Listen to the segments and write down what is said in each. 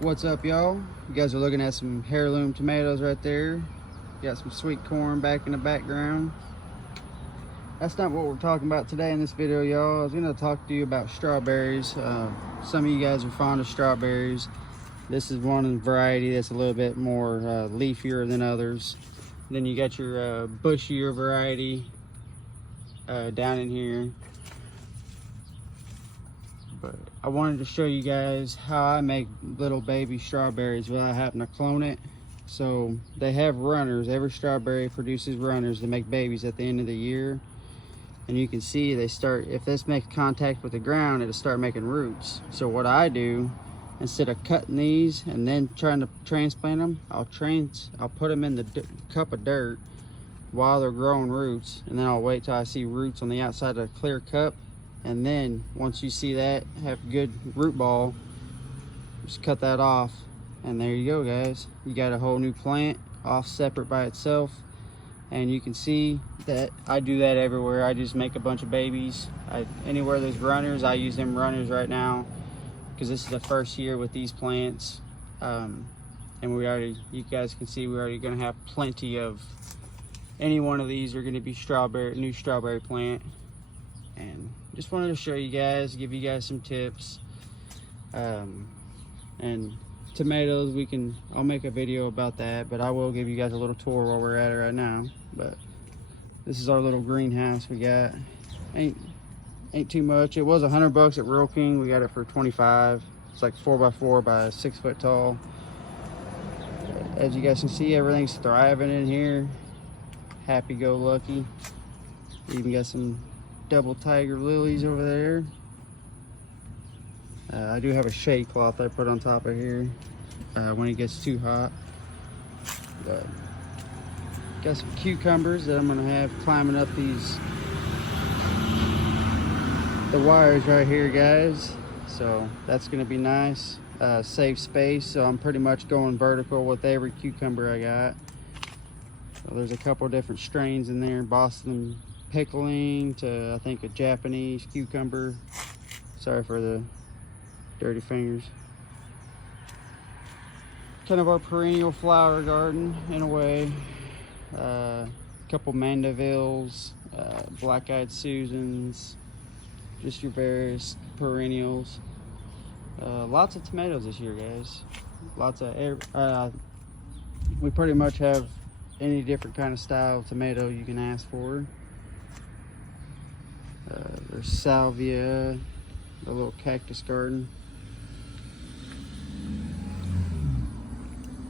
What's up, y'all? You guys are looking at some heirloom tomatoes right there. Got some sweet corn back in the background. That's not what we're talking about today in this video, y'all. I was gonna talk to you about strawberries. Some of you guys are fond of strawberries. This is one variety that's a little bit more leafier than others. Then you got your bushier variety down in here. But I wanted to show you guys how I make little baby strawberries without having to clone it. So they have runners. Every strawberry produces runners to make babies at the end of the year. And you can see they start, if this makes contact with the ground, it'll start making roots. So what I do, instead of cutting these and then trying to transplant them, I'll put them in the cup of dirt while they're growing roots, and then I'll wait till I see roots on the outside of the clear cup. And then once you see that have good root ball, just cut that off, and there you go, guys. You got a whole new plant off separate by itself. And you can see that I do that everywhere. I just make a bunch of babies. Anywhere there's runners, I use them runners right now, because this is the first year with these plants. And you guys can see we're already gonna have plenty of, any one of these are gonna be new strawberry plant. And just wanted to show you guys, give you guys some tips. And tomatoes, I'll make a video about that, but I will give you guys a little tour while we're at it right now. But this is our little greenhouse we got. Ain't too much. It was $100 at Rural King. We got it for 25. It's like 4x4 by 6 foot tall. As you guys can see, everything's thriving in here. Happy-go-lucky. Even got some double tiger lilies over there. I do have a shade cloth I put on top of here when it gets too hot. But got some cucumbers that I'm gonna have climbing up the wires right here, guys. So that's gonna be nice. Save space, so I'm pretty much going vertical with every cucumber I got. So there's a couple different strains in there, Boston pickling to I think a Japanese cucumber. Sorry for the dirty fingers. Kind of our perennial flower garden in a way. Couple Mandevilles, black-eyed Susans, just your various perennials. Lots of tomatoes this year, guys. We pretty much have any different kind of style of tomato you can ask for. There's salvia, a little cactus garden.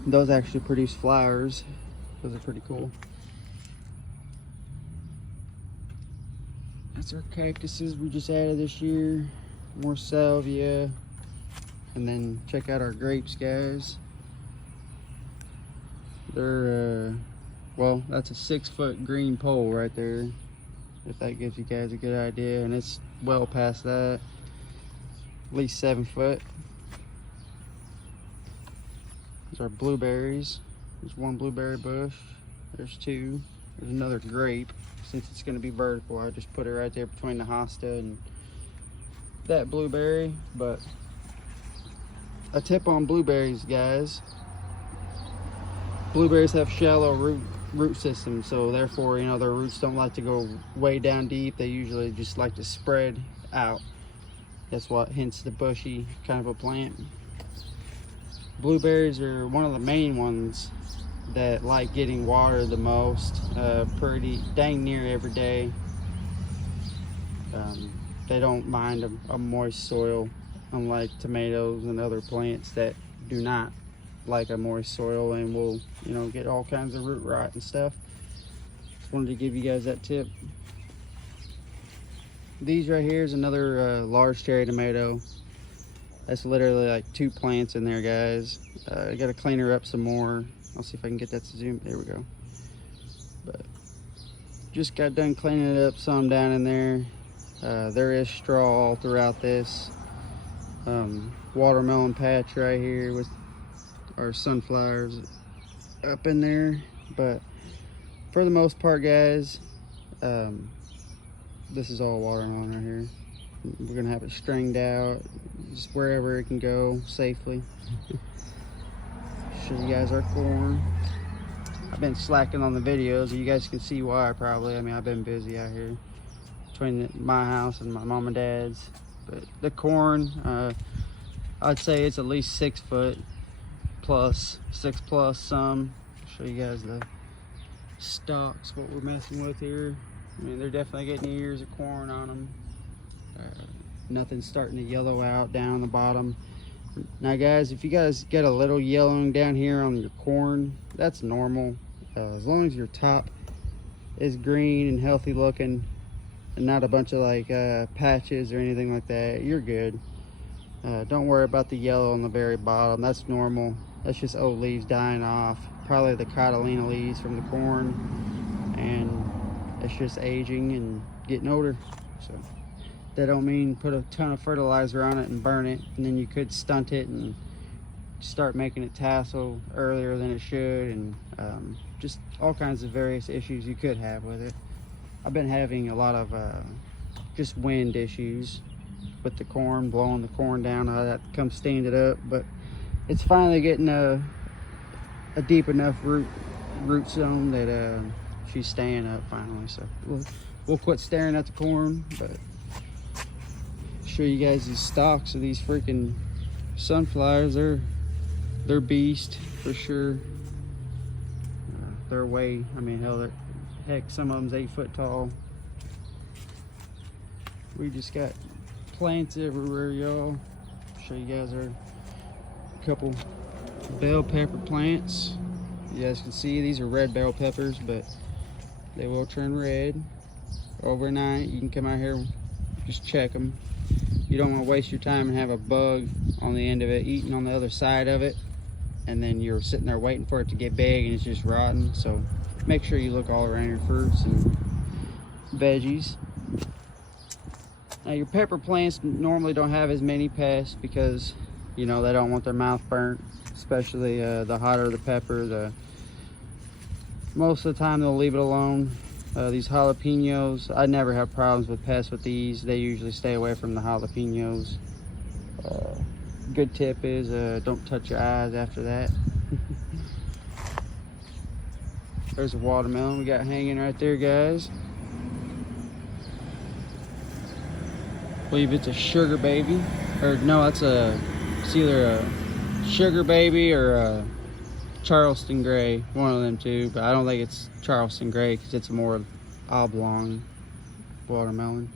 Those actually produce flowers. Those are pretty cool. That's our cactuses we just added this year. More salvia. And then check out our grapes, guys. They're, well, that's a 6 foot green pole right there, if that gives you guys a good idea. And it's well past that, at least 7 foot. These are blueberries. There's one blueberry bush. There's two. There's another grape. Since it's going to be vertical, I just put it right there between the hosta and that blueberry. But a tip on blueberries, guys. Blueberries have shallow root system, so therefore, you know, their roots don't like to go way down deep. They usually just like to spread out. That's what, hence the bushy kind of a plant. Blueberries are one of the main ones that like getting water the most, pretty dang near every day. They don't mind a moist soil, unlike tomatoes and other plants that do not like a moist soil and will, you know, get all kinds of root rot and stuff. Just wanted to give you guys that tip. These right here is another large cherry tomato. That's literally like 2 plants in there, guys. I gotta clean her up some more. I'll see if I can get that to zoom. There we go. But just got done cleaning it up some down in there. There is straw all throughout this. Watermelon patch right here with our sunflowers up in there. But for the most part, guys, this is all watermelon right here. We're gonna have it stringed out, just wherever it can go safely. Show you guys our corn. I've been slacking on the videos. You guys can see why probably. I mean, I've been busy out here between my house and my mom and dad's. But the corn, I'd say it's at least 6 foot plus, 6+ some. Show you guys the stalks, what we're messing with here. I mean, they're definitely getting ears of corn on them. Nothing's starting to yellow out down the bottom. Now guys, if you guys get a little yellowing down here on your corn, that's normal. As long as your top is green and healthy looking and not a bunch of like patches or anything like that, you're good. Don't worry about the yellow on the very bottom. That's normal. That's just old leaves dying off. Probably the Catalina leaves from the corn, and it's just aging and getting older. So that don't mean put a ton of fertilizer on it and burn it, and then you could stunt it and start making it tassel earlier than it should, and just all kinds of various issues you could have with it. I've been having a lot of just wind issues with the corn, blowing the corn down. I had to come stand it up, but it's finally getting a deep enough root zone that she's staying up finally. So we'll quit staring at the corn, but show you guys these stalks of these freaking sunflowers. They're beast for sure. They're way, I mean, hell, heck, some of them's 8 foot tall. We just got plants everywhere, y'all. Show you guys our couple bell pepper plants. You guys can see these are red bell peppers, but they will turn red overnight. You can come out here, just check them. You don't want to waste your time and have a bug on the end of it eating on the other side of it, and then you're sitting there waiting for it to get big and it's just rotten. So make sure you look all around your fruits and veggies. Now your pepper plants normally don't have as many pests because, you know, they don't want their mouth burnt, especially the hotter the pepper. Most of the time they'll leave it alone. These jalapenos, I never have problems with pests with these. They usually stay away from the jalapenos. Good tip is don't touch your eyes after that. There's a watermelon we got hanging right there, guys. I believe it's a sugar baby, or no, it's either a sugar baby or a Charleston gray, one of them two, but I don't think it's Charleston gray because it's a more oblong watermelon.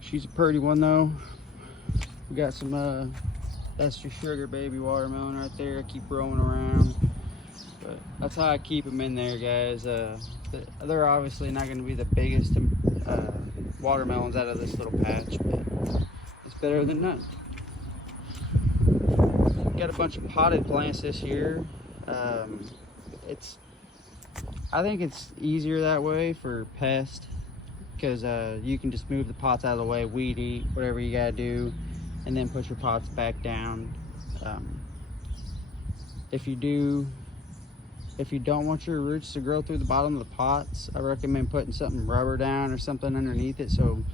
She's a pretty one though. We got some that's your sugar baby watermelon right there. I keep rolling around, but that's how I keep them in there, guys. They're obviously not going to be the biggest watermelons out of this little patch, but it's better than none. Got a bunch of potted plants this year. I think it's easier that way for pests because you can just move the pots out of the way, weed eat, whatever you gotta do, and then put your pots back down. If you don't want your roots to grow through the bottom of the pots, I recommend putting something rubber down or something underneath it, so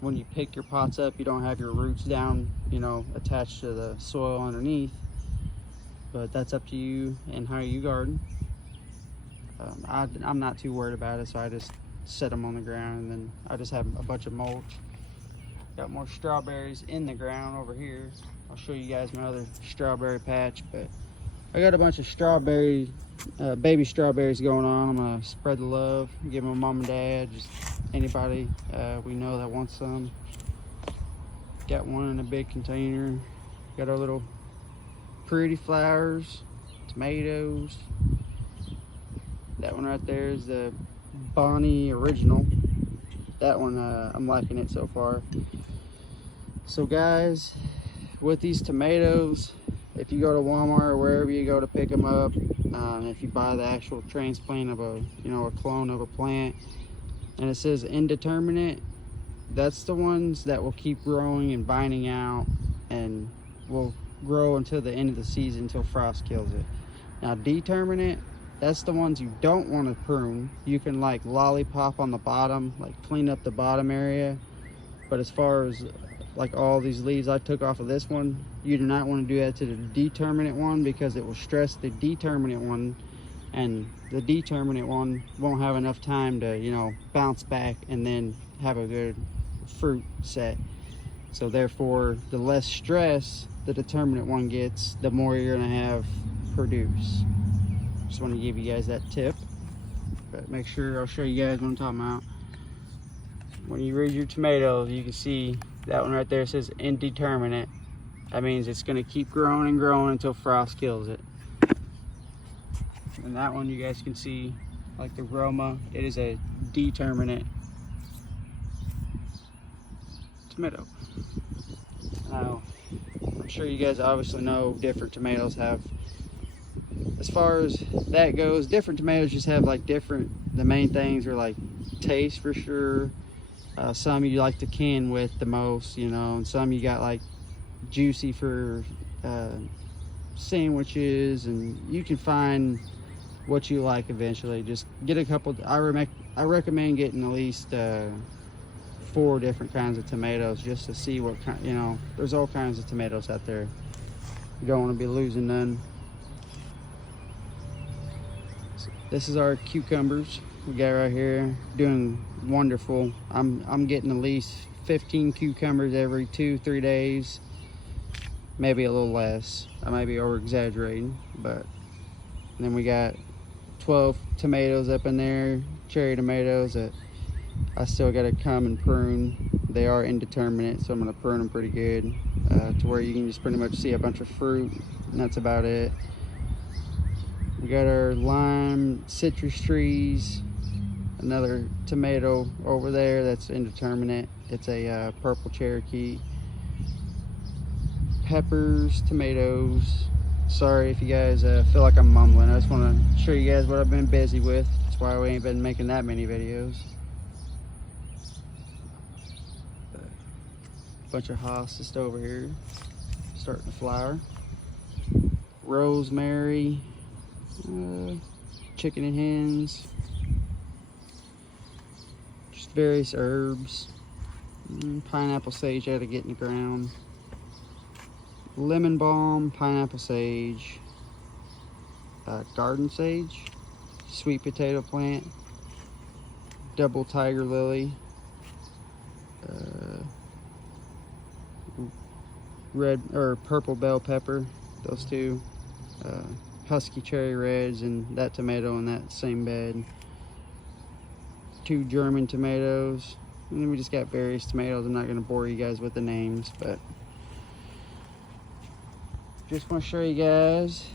when you pick your pots up, you don't have your roots down, you know, attached to the soil underneath. But that's up to you and how you garden. I'm not too worried about it, so I just set them on the ground, and then I just have a bunch of mulch. Got more strawberries in the ground over here. I'll show you guys my other strawberry patch, but I got a bunch of strawberry, baby strawberries going on. I'm gonna spread the love, give them mom and dad, just anybody we know that wants some. Got one in a big container. Got our little pretty flowers, tomatoes. That one right there is the Bonnie original. That one, I'm liking it so far. So guys, with these tomatoes, if you go to Walmart or wherever you go to pick them up, if you buy the actual transplant of a clone of a plant, and it says indeterminate, that's the ones that will keep growing and binding out and will grow until the end of the season, until frost kills it. Now determinate, that's the ones you don't want to prune. You can like lollipop on the bottom, like clean up the bottom area, but as far as like all these leaves I took off of this one, you do not want to do that to the determinate one, because it will stress the determinate one, and the determinate one won't have enough time to, you know, bounce back and then have a good fruit set. So therefore, the less stress the determinate one gets, the more you're gonna have produce. Just want to give you guys that tip. But make sure, I'll show you guys what I'm talking about. When you read your tomatoes, you can see that one right there says indeterminate. That means it's going to keep growing and growing until frost kills it. And that one, you guys can see, like the Roma, it is a determinate tomato. Now, I'm sure you guys obviously know different tomatoes have, as far as that goes, different tomatoes just have like different, the main things are like taste for sure. Some you like to can with the most, you know, and some you got like juicy for sandwiches, and you can find what you like eventually. Just get a couple. I recommend getting at least 4 different kinds of tomatoes just to see what kind, you know, there's all kinds of tomatoes out there. You don't want to be losing none. This is our cucumbers we got right here, doing wonderful. I'm getting at least 15 cucumbers every 2-3 days, maybe a little less. I might be over exaggerating, but then we got 12 tomatoes up in there, cherry tomatoes that I still got to come and prune. They are indeterminate, so I'm going to prune them pretty good to where you can just pretty much see a bunch of fruit, and that's about it. We got our lime citrus trees, another tomato over there that's indeterminate. It's a purple Cherokee. Peppers, tomatoes. Sorry if you guys feel like I'm mumbling. I just want to show you guys what I've been busy with. That's why we ain't been making that many videos. Bunch of hops just over here, starting to flower. Rosemary, chicken and hens, just various herbs. Pineapple sage I had to get in the ground. Lemon balm, pineapple sage, garden sage, sweet potato plant, double tiger lily, red or purple bell pepper, those two, husky cherry reds, and that tomato in that same bed. 2 German tomatoes, and then we just got various tomatoes. I'm not going to bore you guys with the names, but just want to show you guys.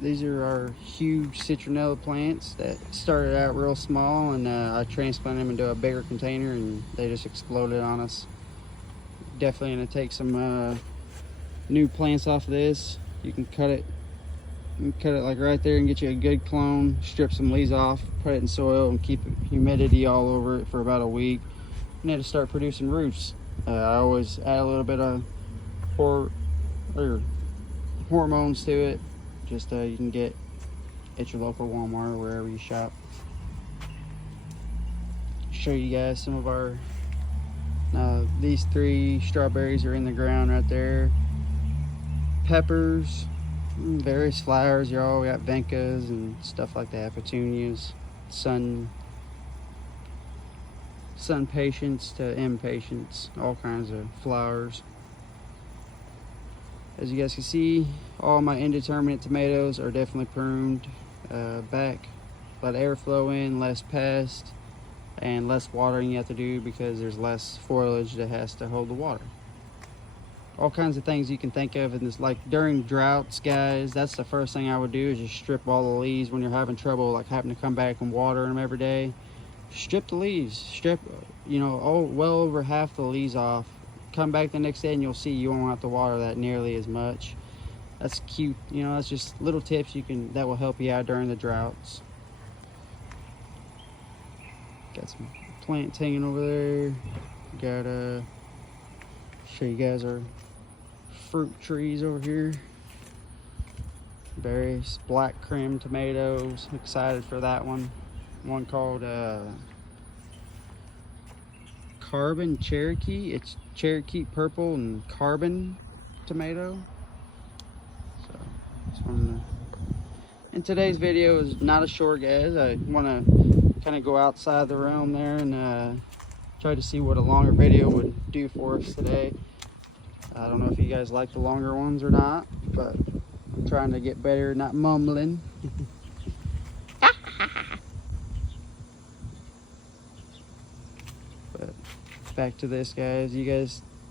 These are our huge citronella plants that started out real small, and I transplanted them into a bigger container, and they just exploded on us. Definitely going to take some new plants off of this. You can cut it like right there and get you a good clone. Strip some leaves off, put it in soil, and keep humidity all over it for about a week, and it'll start producing roots. I always add a little bit of hormones to it. Just you can get at your local Walmart or wherever you shop. Show you guys some of our these 3 strawberries are in the ground right there. Peppers, various flowers. We got vincas and stuff like that, petunias, sun patience to impatience, all kinds of flowers. As you guys can see, all my indeterminate tomatoes are definitely pruned back. Let air flow in, less pest, and less watering you have to do because there's less foliage that has to hold the water. All kinds of things you can think of in this, like during droughts, guys, that's the first thing I would do, is just strip all the leaves when you're having trouble, like having to come back and water them every day. Strip the leaves, strip, you know, well over half the leaves off. Come back the next day and you'll see you won't have to water that nearly as much. That's cute, you know, that's just little tips that will help you out during the droughts. Got some plants hanging over there. Got show you guys our fruit trees over here. Various black cream tomatoes. Excited for that one. One called Carbon Cherokee. It's Cherokee purple and carbon tomato. So just wanted to... And today's video is not a short, guys. I want to kind of go outside the realm there and try to see what a longer video would do for us today. I don't know if you guys like the longer ones or not, but I'm trying to get better, not mumbling. But back to this, guys.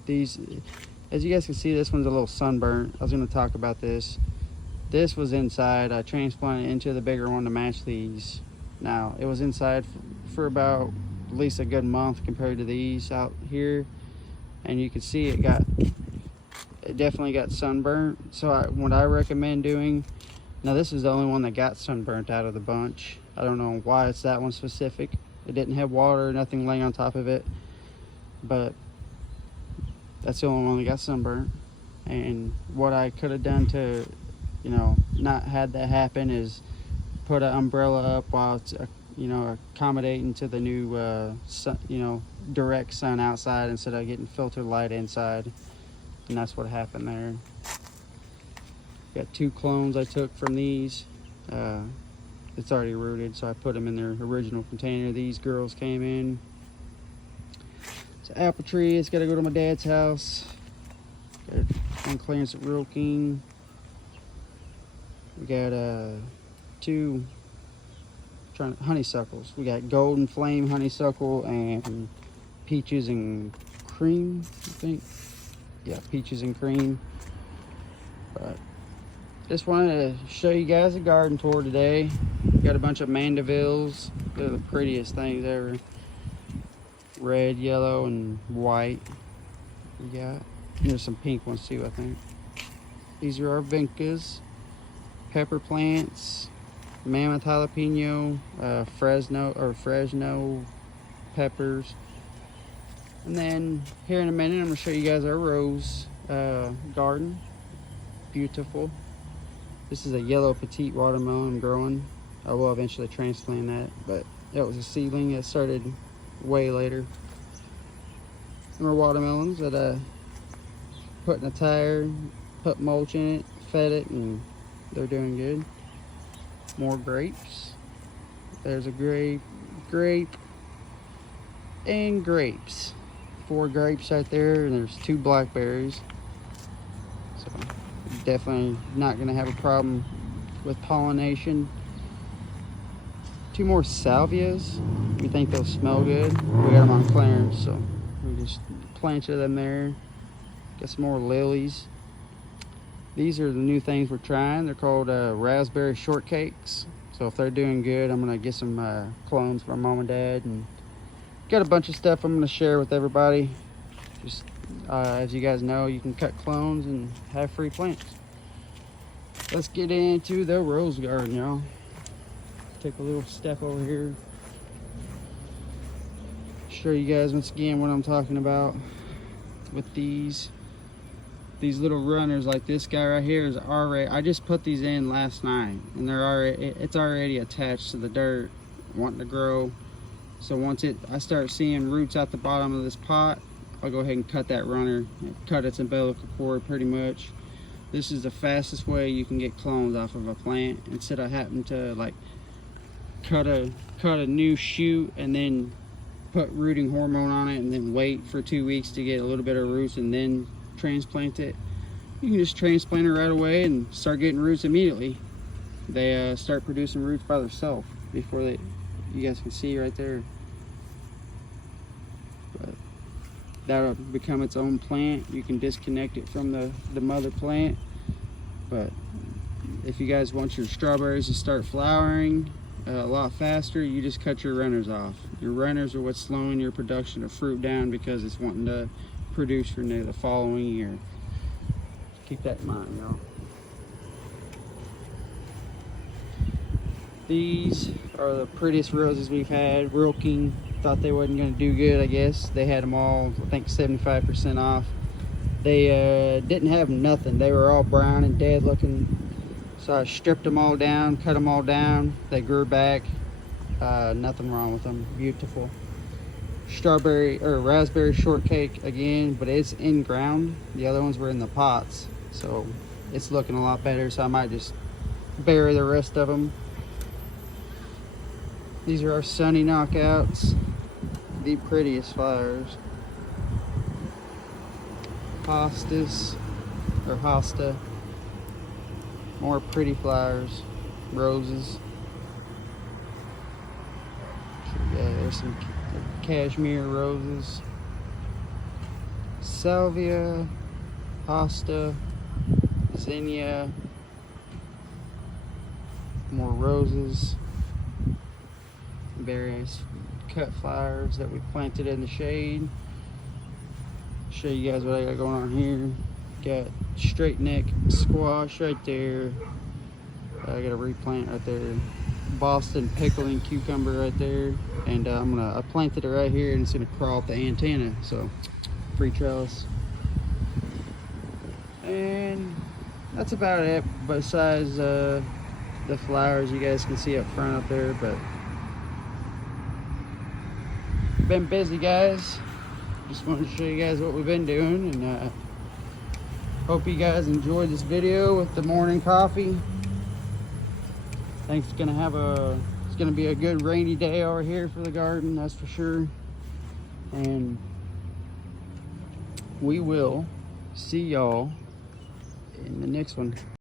These, as you guys can see, this one's a little sunburnt. I was going to talk about this. This was inside. I transplanted into the bigger one to match these. Now, it was inside for about at least a good month compared to these out here. And you can see it definitely got sunburnt. So what I recommend doing, now this is the only one that got sunburnt out of the bunch. I don't know why it's that one specific. It didn't have water, nothing laying on top of it. But that's the only one that got sunburnt. And what I could have done to, you know, not had that happen is put an umbrella up while it's, you know, accommodating to the new, sun, you know, direct sun outside instead of getting filtered light inside. And that's what happened there. Got 2 clones I took from these. It's already rooted, so I put them in their original container. These girls came in. It's an apple tree. It's got to go to my dad's house. Got it on clearance at Real King. We got 2 honeysuckles. We got golden flame honeysuckle and peaches and cream, I think. Yeah, peaches and cream. But just wanted to show you guys a garden tour today. Got a bunch of mandevilles. They're the prettiest things ever. Red, yellow, and white. We got. And there's some pink ones too, I think. These are our vincas. Pepper plants, mammoth jalapeno, Fresno peppers. And then here in a minute, I'm gonna show you guys our rose garden. Beautiful. This is a yellow petite watermelon I'm growing. I will eventually transplant that, but that was a seedling that started way later. And our watermelons that I put in a tire, put mulch in it, fed it, and they're doing good. More grapes. There's a grape, and grapes. 4 grapes right there, and there's 2 blackberries. So definitely not gonna have a problem with pollination. 2 more salvias. We think they'll smell good. We got them on clearance, so we just planted them there. Got some more lilies. These are the new things we're trying. They're called raspberry shortcakes. So if they're doing good, I'm gonna get some clones for mom and dad, and got a bunch of stuff I'm gonna share with everybody. Just as you guys know, you can cut clones and have free plants. Let's get into the rose garden, y'all. Take a little step over here. Show you guys once again what I'm talking about with these little runners. Like this guy right here is already, I just put these in last night, and it's already attached to the dirt, wanting to grow. So once I start seeing roots out the bottom of this pot, I'll go ahead and cut that runner, cut its umbilical cord pretty much. This is the fastest way you can get clones off of a plant, instead of having to like cut a new shoot and then put rooting hormone on it and then wait for 2 weeks to get a little bit of roots and then transplant it. You can just transplant it right away and start getting roots immediately. They start producing roots by themselves before you guys can see right there. But that'll become its own plant. You can disconnect it from the mother plant. But if you guys want your strawberries to start flowering a lot faster, you just cut your runners off. Your runners are what's slowing your production of fruit down, because it's wanting to produce for the following year. Keep that in mind, y'all. These are the prettiest roses we've had. Real King thought they wasn't going to do good, I guess. They had them all, I think, 75% off. They didn't have nothing. They were all brown and dead looking. So I stripped them all down, cut them all down. They grew back. Nothing wrong with them. Beautiful. strawberry or raspberry shortcake again, but it's in ground. The other ones were in the pots, so it's looking a lot better, so I might just bury the rest of them. These are our Sunny Knockouts, the prettiest flowers. Hostas or hosta, more pretty flowers. Roses. Yeah, there's some cashmere roses. Salvia, hosta, zinnia, more roses, various cut flowers that we planted in the shade. Show you guys what I got going on here. Got straight neck squash right there. I got a replant right there. Boston pickling cucumber right there. And I planted it right here and it's gonna crawl up the antenna. So free trellis. And that's about it, besides the flowers you guys can see up front up there. But been busy, guys. Just wanted to show you guys what we've been doing, and hope you guys enjoyed this video with the morning coffee. I think it's gonna be a good rainy day over here for the garden, that's for sure. And we will see y'all in the next one.